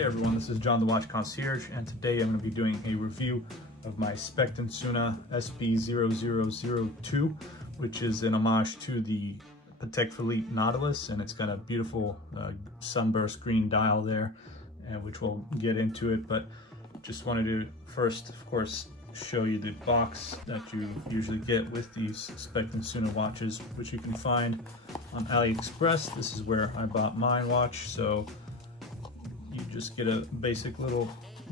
Hey everyone, this is John the Watch Concierge, and today I'm going to be doing a review of my Specht Sohne SP0002, which is an homage to the Patek Philippe Nautilus, and it's got a beautiful sunburst green dial there, which we'll get into it. But just wanted to first, of course, show you the box that you usually get with these Specht Sohne watches, which you can find on Aliexpress. This is where I bought mine watch. So you just get a basic little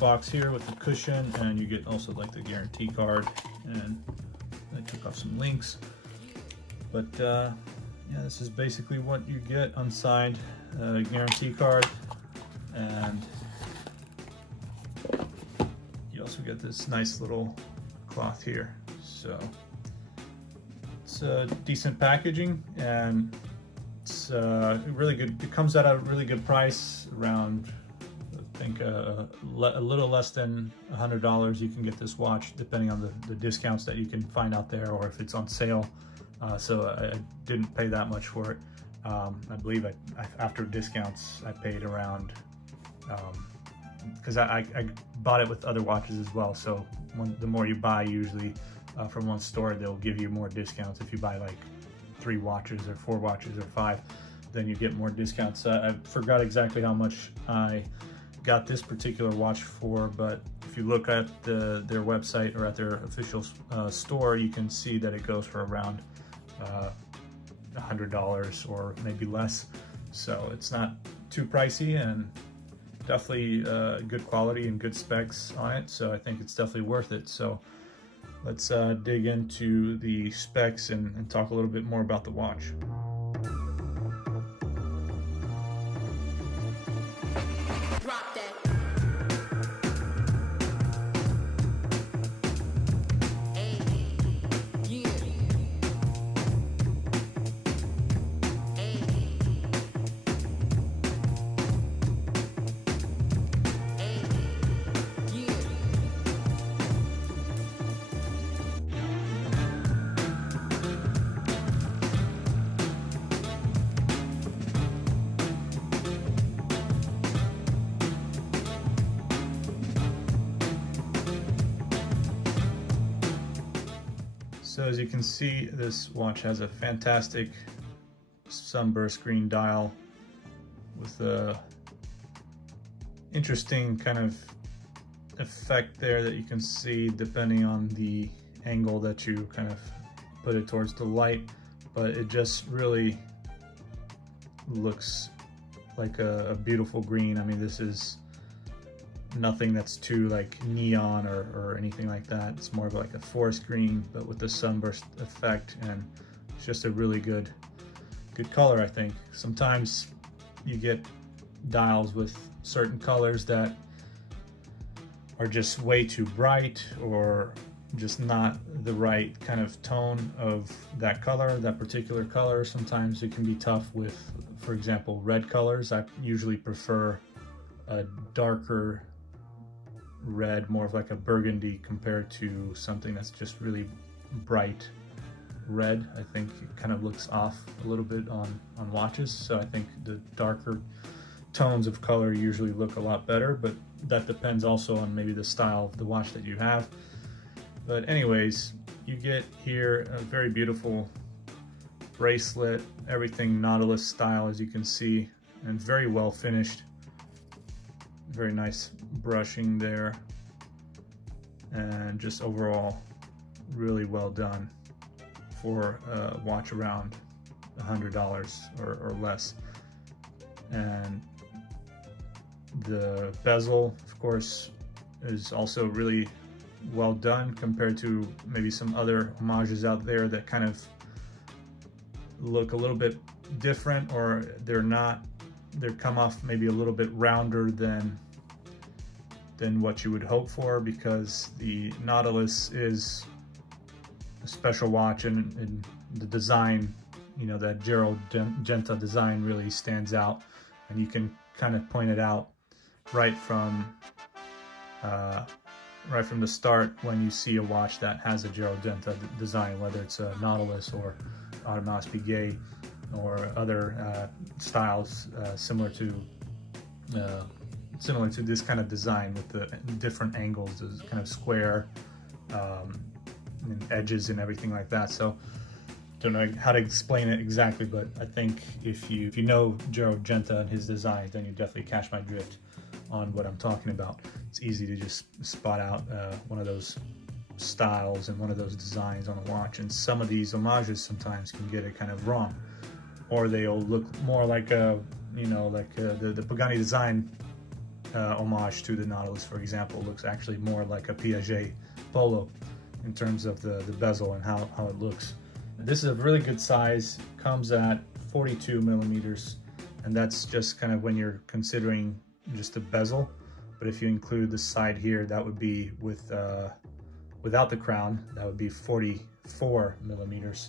box here with the cushion, and you get also like the guarantee card, and I took off some links. But yeah, this is basically what you get: unsigned guarantee card, and you also get this nice little cloth here. So it's decent packaging, and it's really good. It comes at a really good price, around I think a little less than $100. You can get this watch depending on the discounts that you can find out there, or if it's on sale. So I didn't pay that much for it. I believe after discounts I paid around, because I bought it with other watches as well. So the more you buy, usually from one store, they'll give you more discounts. If you buy like 3 watches or 4 watches or 5, then you get more discounts. I forgot exactly how much I got this particular watch for, but if you look at their website or at their official store, you can see that it goes for around $100 or maybe less. So it's not too pricey, and definitely good quality and good specs on it. So I think it's definitely worth it. So let's dig into the specs and talk a little bit more about the watch. So as you can see, this watch has a fantastic sunburst green dial with a interesting kind of effect there that you can see depending on the angle that you kind of put it towards the light. But it just really looks like a beautiful green. I mean, this is nothing that's too like neon or anything like that. It's more of like a forest green, but with the sunburst effect, and it's just a really good color, I think. Sometimes you get dials with certain colors that are just way too bright, or just not the right kind of tone of that color, that particular color. Sometimes it can be tough with, for example, red colors. I usually prefer a darker red, more of like a burgundy, compared to something that's just really bright red. I think it kind of looks off a little bit on watches. So I think the darker tones of color usually look a lot better, but that depends also on maybe the style of the watch that you have. But anyways, you get here a very beautiful bracelet, everything Nautilus style, as you can see, and very well finished. Very nice brushing there, and just overall really well done for a watch around $100 or less. And the bezel, of course, is also really well done compared to maybe some other homages out there that kind of look a little bit different, or they come off maybe a little bit rounder than what you would hope for, because the Nautilus is a special watch, and the design, you know, that Gerald Genta design really stands out, and you can kind of point it out right from the start when you see a watch that has a Gerald Genta design, whether it's a Nautilus or Audemars Piguet or other styles similar to similar to this kind of design with the different angles, this kind of square and edges and everything like that. So don't know how to explain it exactly, but I think if you know Gero Genta and his designs, then you definitely catch my drift on what I'm talking about. It's easy to just spot out one of those styles and one of those designs on a watch, and some of these homages sometimes can get it kind of wrong, or they'll look more like a, you know, like the Pagani design homage to the Nautilus, for example, looks actually more like a Piaget Polo in terms of the bezel and how it looks. This is a really good size, comes at 42 millimeters, and that's just kind of when you're considering just the bezel. But if you include the side here, that would be with without the crown, that would be 44 millimeters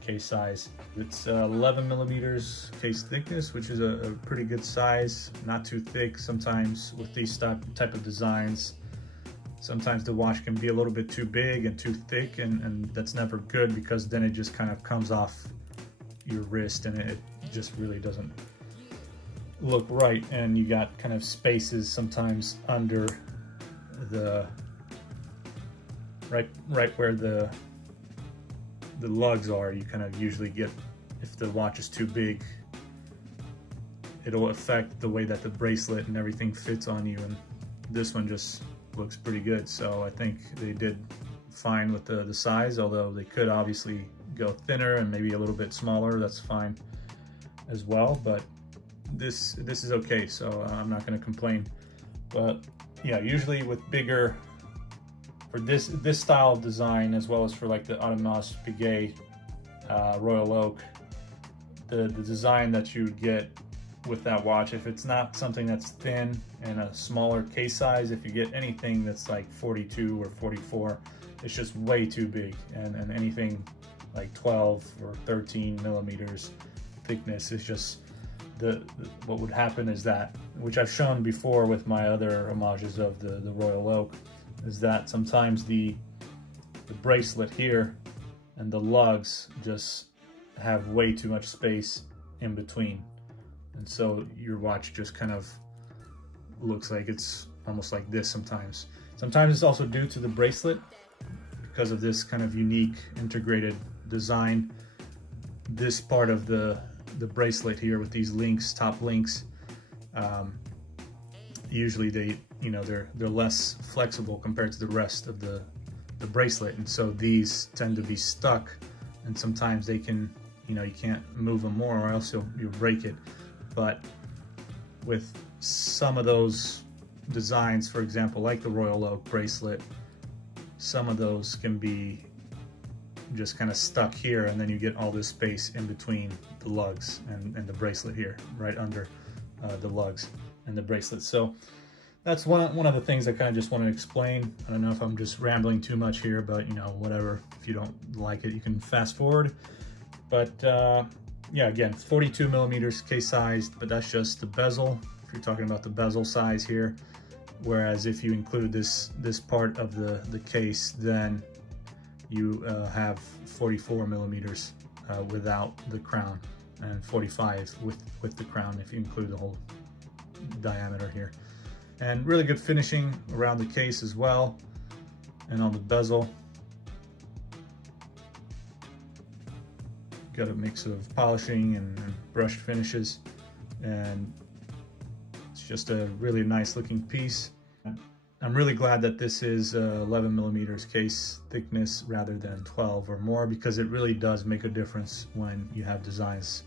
case size. It's 11 millimeters case thickness, which is a pretty good size, not too thick. Sometimes with these type of designs, sometimes the watch can be a little bit too big and too thick, and that's never good, because then it just kind of comes off your wrist and it just really doesn't look right. And you got kind of spaces sometimes under the right where the lugs are. You kind of usually get, if the watch is too big, it'll affect the way that the bracelet and everything fits on you, and this one just looks pretty good. So I think they did fine with the size, although they could obviously go thinner and maybe a little bit smaller. That's fine as well, but this is okay, so I'm not going to complain. But yeah, usually with bigger, for this style of design, as well as for like the Audemars Piguet Royal Oak, the design that you would get with that watch, if it's not something that's thin and a smaller case size, if you get anything that's like 42 or 44, it's just way too big. And anything like 12 or 13 millimeters thickness is just what would happen is that, which I've shown before with my other homages of the Royal Oak, is that sometimes the bracelet here and the lugs just have way too much space in between. And so your watch just kind of looks like it's almost like this sometimes. Sometimes it's also due to the bracelet, because of this kind of unique integrated design. This part of the bracelet here with these links, top links, usually they're less flexible compared to the rest of the bracelet, and so these tend to be stuck, and sometimes they can, you can't move them more, or else you'll break it. But with some of those designs, for example, like the Royal Oak bracelet, some of those can be just kind of stuck here, and then you get all this space in between the lugs and the bracelet here, right under the lugs and the bracelet. So that's one of the things I kind of just want to explain. I don't know if I'm just rambling too much here, but whatever. If you don't like it, you can fast forward. But yeah, again, 42 millimeters case size, but that's just the bezel. If you're talking about the bezel size here, whereas if you include this part of the case, then you have 44 millimeters without the crown, and 45 with the crown if you include the whole diameter here. And really good finishing around the case as well, and on the bezel. Got a mix of polishing and brushed finishes, and it's just a really nice looking piece. I'm really glad that this is 11 millimeters case thickness rather than 12 or more, because it really does make a difference when you have designs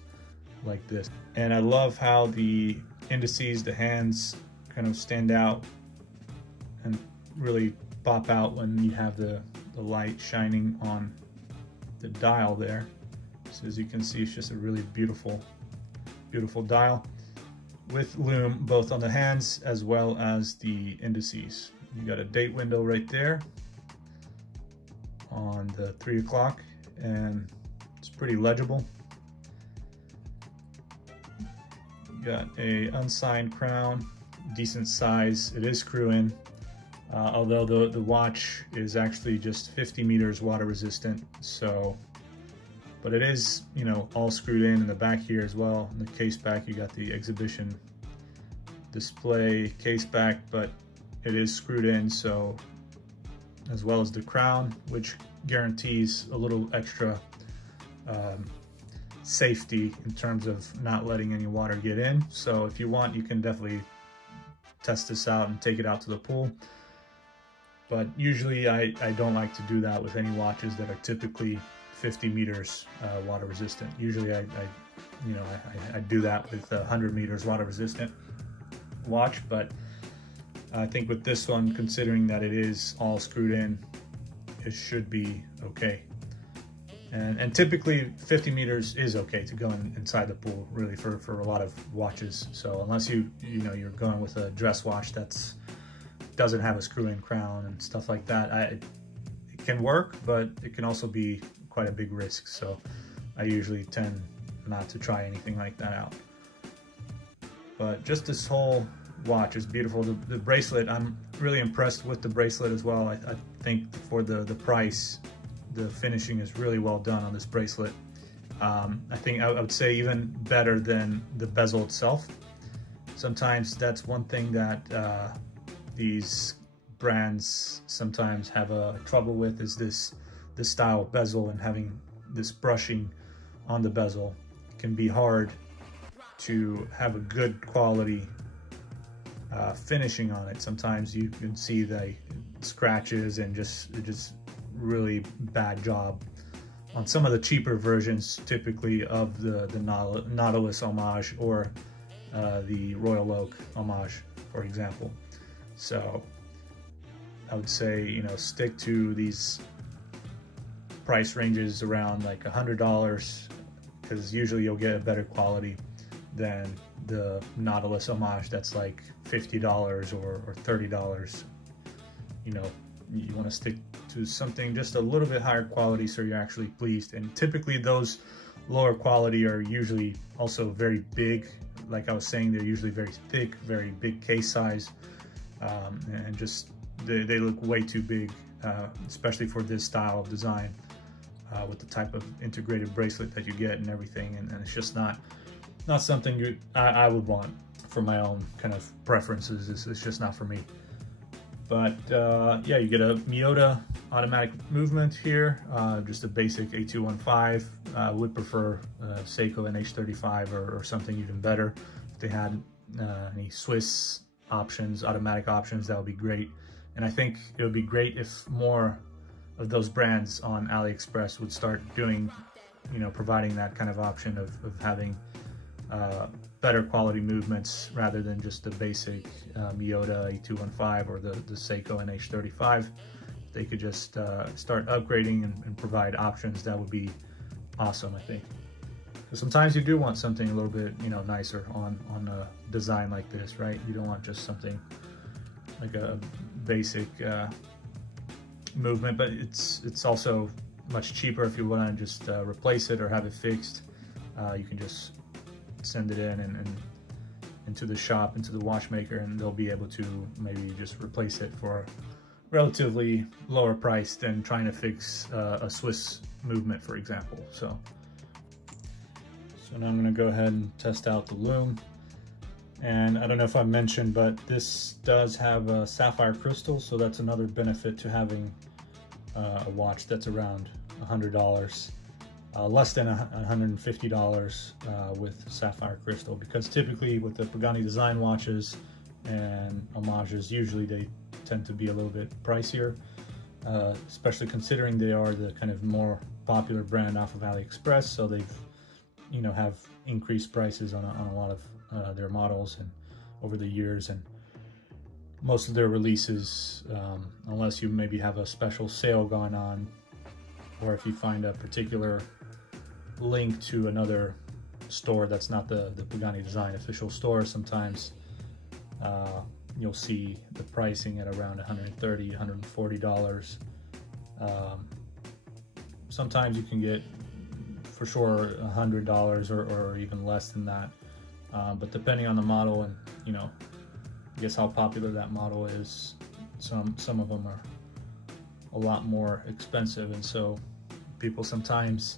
like this. And I love how the indices, the hands, kind of stand out and really pop out when you have the light shining on the dial there. So as you can see, it's just a really beautiful dial with lume both on the hands as well as the indices. You got a date window right there on the 3 o'clock, and it's pretty legible. You got a unsigned crown, decent size. It is screw in, although the watch is actually just 50 meters water resistant. So, but it is, all screwed in the back here as well. In the case back, you got the exhibition display case back, but it is screwed in, so, as well as the crown, which guarantees a little extra safety in terms of not letting any water get in. So if you want, you can definitely test this out and take it out to the pool. But usually I don't like to do that with any watches that are typically 50 meters water resistant. Usually I do that with 100 meters water resistant watch, but I think with this one, considering that it is all screwed in, it should be okay. And typically 50 meters is okay to go inside the pool, really, for a lot of watches. So unless you're going with a dress watch that's doesn't have a screw-in crown and stuff like that, it can work, but it can also be quite a big risk. So I usually tend not to try anything like that out. But just this whole watch is beautiful. The bracelet, I'm really impressed with the bracelet as well. I think for the price, the finishing is really well done on this bracelet. I think I would say even better than the bezel itself. Sometimes that's one thing that these brands sometimes have trouble with, is this style of bezel, and having this brushing on the bezel. It can be hard to have a good quality finishing on it. Sometimes you can see the scratches and just really bad job on some of the cheaper versions, typically of the Nautilus Homage or the Royal Oak Homage, for example. So I would say, stick to these price ranges around like $100, because usually you'll get a better quality than the Nautilus Homage that's like $50 or $30. You want to stick to something just a little bit higher quality so you're actually pleased. And typically those lower quality are usually also very big. Like I was saying, they're usually very thick, very big case size, and just they look way too big, especially for this style of design, with the type of integrated bracelet that you get and everything. And it's just not something I would want for my own kind of preferences. It's just not for me. But yeah, you get a Miyota automatic movement here, just a basic A215. Would prefer Seiko NH35 or something even better. If they had any Swiss options, automatic options, that would be great. And I think it would be great if more of those brands on Aliexpress would start doing, providing that kind of option of having better quality movements rather than just the basic Miyota A215 or the Seiko NH35. They could just start upgrading and provide options. That would be awesome, I think. Because sometimes you do want something a little bit, nicer on a design like this, right? You don't want just something like a basic movement, but it's also much cheaper if you want to just replace it or have it fixed. You can just send it in and into the shop, into the watchmaker, and they'll be able to maybe just replace it for a relatively lower price than trying to fix a Swiss movement, for example. So now I'm going to go ahead and test out the lume. And I don't know if I mentioned, but this does have a sapphire crystal, so that's another benefit to having a watch that's around $100. Less than $150 with sapphire crystal, because typically with the Pagani design watches and homages, usually they tend to be a little bit pricier, especially considering they are the kind of more popular brand off of Aliexpress. So they've have increased prices on a lot of their models and over the years, and most of their releases, unless you maybe have a special sale going on, or if you find a particular link to another store that's not the Pagani Design official store, sometimes you'll see the pricing at around $130, $140. Sometimes you can get for sure $100 or even less than that, but depending on the model and I guess how popular that model is, some of them are a lot more expensive, and so people sometimes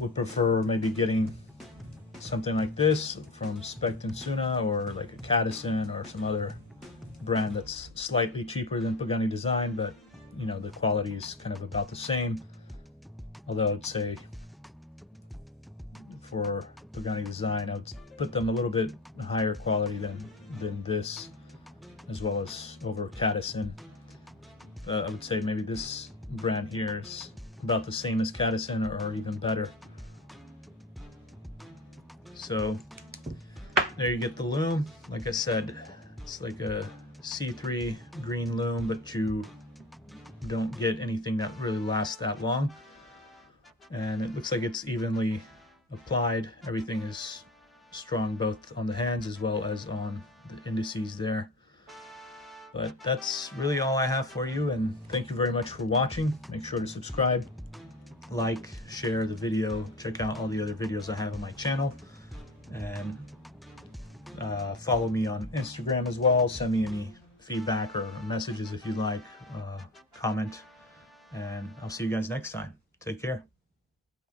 would prefer maybe getting something like this from Specht Sohne, or like a Cadison or some other brand that's slightly cheaper than Pagani Design, but you know, the quality is kind of about the same. Although I'd say for Pagani Design, I would put them a little bit higher quality than this, as well as over Cadison. I would say maybe this brand here is about the same as Cadison, or even better. So there you get the lume. Like I said, it's like a C3 green lume, but you don't get anything that really lasts that long. And it looks like it's evenly applied. Everything is strong both on the hands as well as on the indices there. But that's really all I have for you, and thank you very much for watching. Make sure to subscribe, like, share the video, check out all the other videos I have on my channel, and follow me on Instagram as well. Send me any feedback or messages if you'd like, comment, and I'll see you guys next time. Take care.